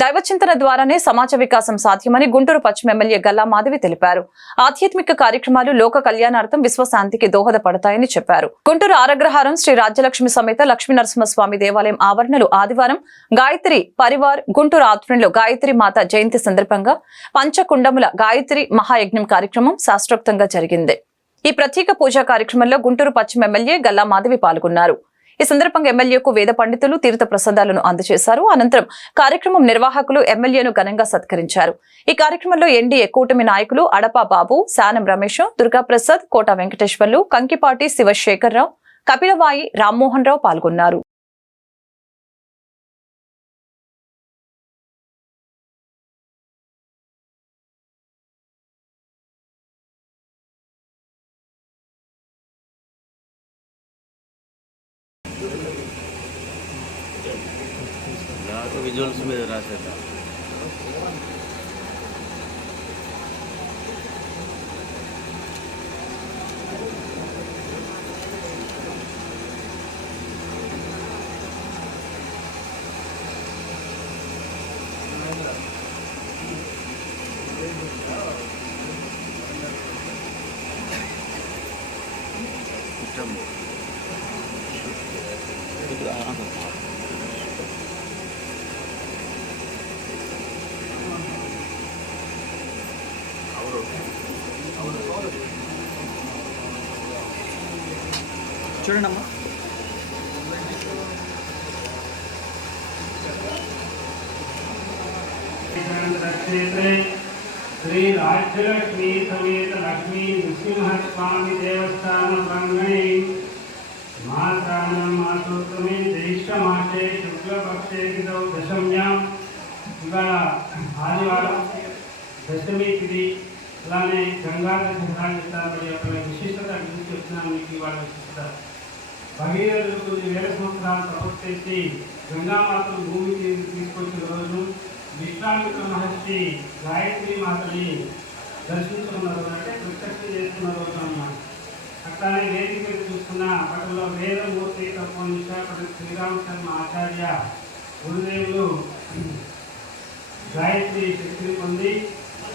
దైవచింతన ద్వారానే సమాజ వికాసం సాధ్యమని గుంటూరు పశ్చిమ ఎమ్మెల్యే గల్లా మాధవి తెలిపారు. ఆధ్యాత్మిక కార్యక్రమాలు లోక కళ్యాణార్థం విశ్వశాంతికి దోహదపడతాయని చెప్పారు. గుంటూరు ఆరగ్రహారం శ్రీ రాజ్యలక్ష్మి సమేత లక్ష్మీనరసింహస్వామి దేవాలయం ఆవరణలో ఆదివారం గాయత్రి పరివార్ గుంటూరు ఆధ్వర్యంలో గాయత్రి మాత జయంతి సందర్భంగా పంచకుండముల గాయత్రి మహాయజ్ఞం కార్యక్రమం శాస్త్రోక్తంగా జరిగింది. ఈ ప్రత్యేక పూజా కార్యక్రమంలో గుంటూరు పశ్చిమ ఎమ్మెల్యే గల్లా మాధవి పాల్గొన్నారు. ఈ సందర్భంగా ఎమ్మెల్యేకు వేద పండితులు తీర్థ ప్రసాదాలను అందజేశారు. అనంతరం కార్యక్రమం నిర్వాహకులు ఎమ్మెల్యేను ఘనంగా సత్కరించారు. ఈ కార్యక్రమంలో ఎన్డీఏ కూటమి నాయకులు అడపా బాబు, శానం రమేష్, దుర్గాప్రసాద్, కోట వెంకటేశ్వర్లు, కంకిపాటి శివశేఖర్రావు, కపిలవాయి రామ్మోహన్ రావు పాల్గొన్నారు. విజువల్స్ మీద రాసేద్దాం. చూడండి అమ్మా. శ్రీ రాజ్యలక్ష్మి సమేత లక్ష్మీ నృసింహస్వామి దేవస్థాన ప్రాంగణే మాసానం మాసోత్తమే జ్యేష్ఠమాసే శుక్లపక్షే దశమ్యాం ఇవాళ ఆదివారం దశమి తిథి. అలానే గంగా దశమి యొక్క విశిష్టత గురించి చెప్తున్నాను మీకు. ఇవాళ విశిష్టత భగీరథుడు కొన్ని వేల సంవత్సరాలు తపస్సు చేసి గంగామాతను భూమికి తీసుకొచ్చిన రోజు, విశ్వామిత్ర మహర్షి గాయత్రి మాతని దర్శించుకున్న రోజు, అంటే ప్రత్యక్షం చేసుకున్న రోజు అన్నమాట. అట్లానే వేదిక మీద చూస్తున్న అప్పట్లో వేదమూర్తి తత్వనిష్ట శ్రీరామచంద్ర ఆచార్య గురుదేవులు గాయత్రి శక్తిని పొంది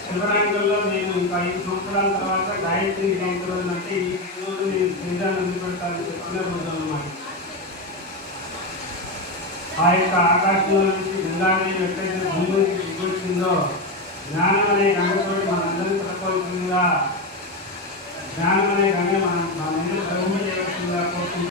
శివరాంగంలో నేను ఇంకా 5 సంవత్సరాల తర్వాత గాయత్రి జయంతి రోజు అంటే ఈ రోజు నేను శ్రీరాన్ని వదిలిపెడతానని చెప్పిన రోజు అన్నమాట. ఆ యొక్క ఆకాశంలో నుంచి గంగాదేవి ఎక్కడైతే భూమికి దిగొచ్చిందో జ్ఞానం అనే గంగతో మనందరినీ పట్టుకోవాల్సిందిగా, జ్ఞానం అనే గంగ మన మీద చేయవలసిందిగా కోరుకుంటున్నాం.